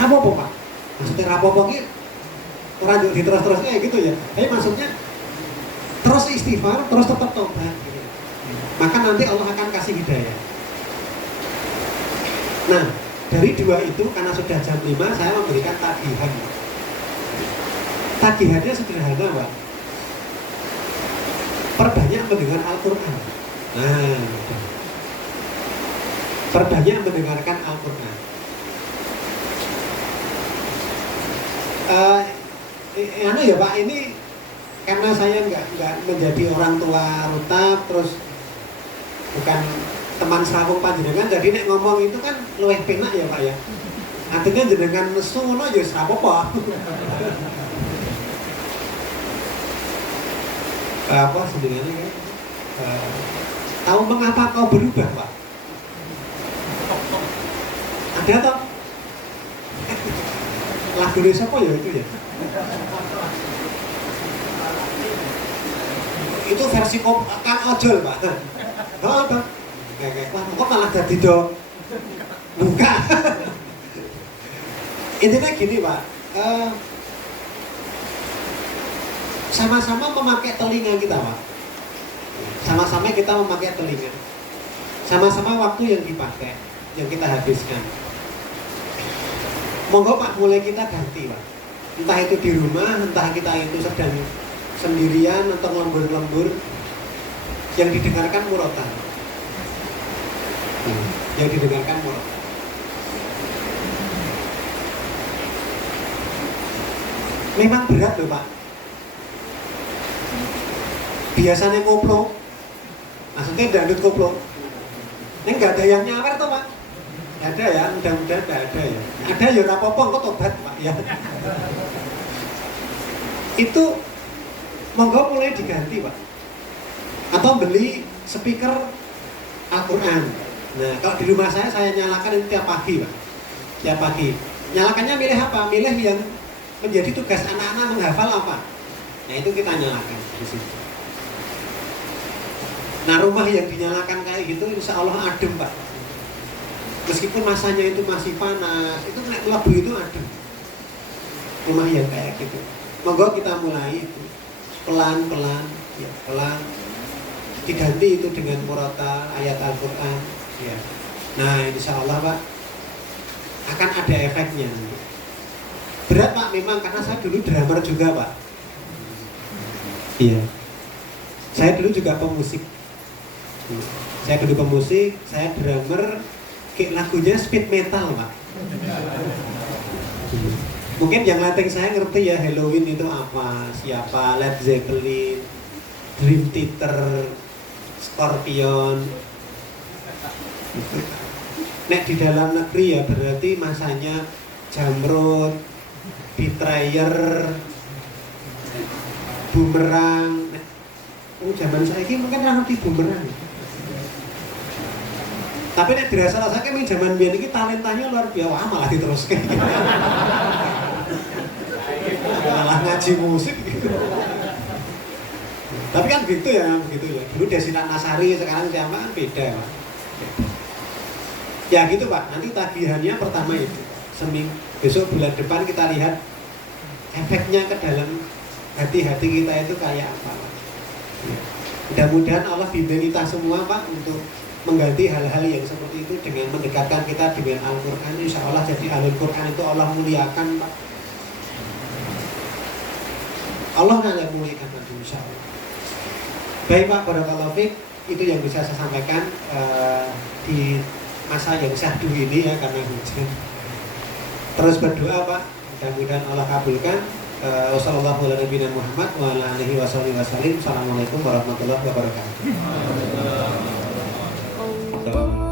Apa Pak? Maksudnya apa-apa ki orang juga terus-terus kayak gitu ya. Tapi maksudnya terus istighfar, terus tetap tobat gitu. Maka nanti Allah akan kasih hidayah. Nah, dari dua itu karena sudah jam 5 saya memberikan tagihan. Tagihannya sederhana Pak. Perbanyak mendengar Al-Qur'an. Nah, perbanyak mendengarkan Al-Qur'an. Ya Pak, ini karena saya nggak menjadi orang tua rutab, terus bukan teman serapung panjenengan, jadi nek ngomong itu kan luwih penak ya Pak ya. Artinya jenengan nesu ngono ya serapopo. Apa sebenarnya kan? Tahu mengapa kau berubah Pak? Ada toh? Lagu siapa ya itu ya? Itu versi Kang Ojol Pak. Oh Pak. Wah kok malah jadi dong? Bukan. Intinya gini Pak. Sama-sama memakai telinga kita Pak. Sama-sama kita memakai telinga. Sama-sama waktu yang dipakai, yang kita habiskan. Monggo Pak, mulai kita ganti Pak. Entah itu di rumah, entah kita itu sedang sendirian atau lembur-lembur, yang didengarkan murotal. Yang didengarkan murotal. Memang berat loh Pak. Biasanya koplo, maksudnya dangdut koplo. Ini nggak ada yang nyawer tuh Pak. Nggak ada ya, mudah-mudahan nggak ada ya. Ada ya rapopo, kok tobat Pak ya. Itu monggo mulai diganti Pak. Atau beli speaker Al-Qur'an. Nah kalau di rumah saya nyalakan itu tiap pagi Pak. Tiap pagi. Nyalakannya milih apa? Milih yang menjadi tugas anak-anak menghafal apa? Nah itu kita nyalakan di situ. Nah rumah yang dinyalakan kayak gitu insya Allah adem Pak. Meskipun masanya itu masih panas, itu kena labu itu adem. Rumah yang kayak gitu. Monggo kita mulai itu pelan-pelan, ya pelan. Diganti itu dengan murotal ayat Al-Qur'an. Ya. Nah insya Allah Pak akan ada efeknya. Berat Pak memang karena saya dulu drummer juga Pak. Iya. Saya dulu juga pemusik. Saya dulu pemusik, saya drummer, kayak lagunya speed metal Pak. Mungkin yang lateng saya ngerti ya Halloween itu apa, siapa, Led Zeppelin, Dream Theater, Scorpion. Nek di dalam negeri ya berarti masanya Jamrud, Betrayer, Bumerang. Zaman saya ini mungkin ngerti Bumerang. Tapi nek dirasa rasanya memang zaman biyen iki talentanya luar biasa, malah diteruskan. Malah ngaji musik gitu. Tapi kan gitu ya, begitu ya. Dulu Desina Nasari, sekarang siapa kan beda Pak. Ya gitu Pak, nanti tagihannya pertama itu besok bulan depan kita lihat efeknya ke dalam hati-hati kita itu kayak apa. Ya. Mudah-mudahan Allah bimbing kita semua Pak untuk mengganti hal-hal yang seperti itu dengan mendekatkan kita dengan Al-Quran. Insya Allah jadi Al-Quran itu Allah muliakan Pak. Allah yang muliakan nanti insya Allah. Baik Pak, barakallahu fiik, itu yang bisa saya sampaikan di masa yang syahdu ini ya, karena hujan. Terus berdoa Pak, mudah-mudahan Allah kabulkan. Wassalamualaikum warahmatullahi wabarakatuh. Allah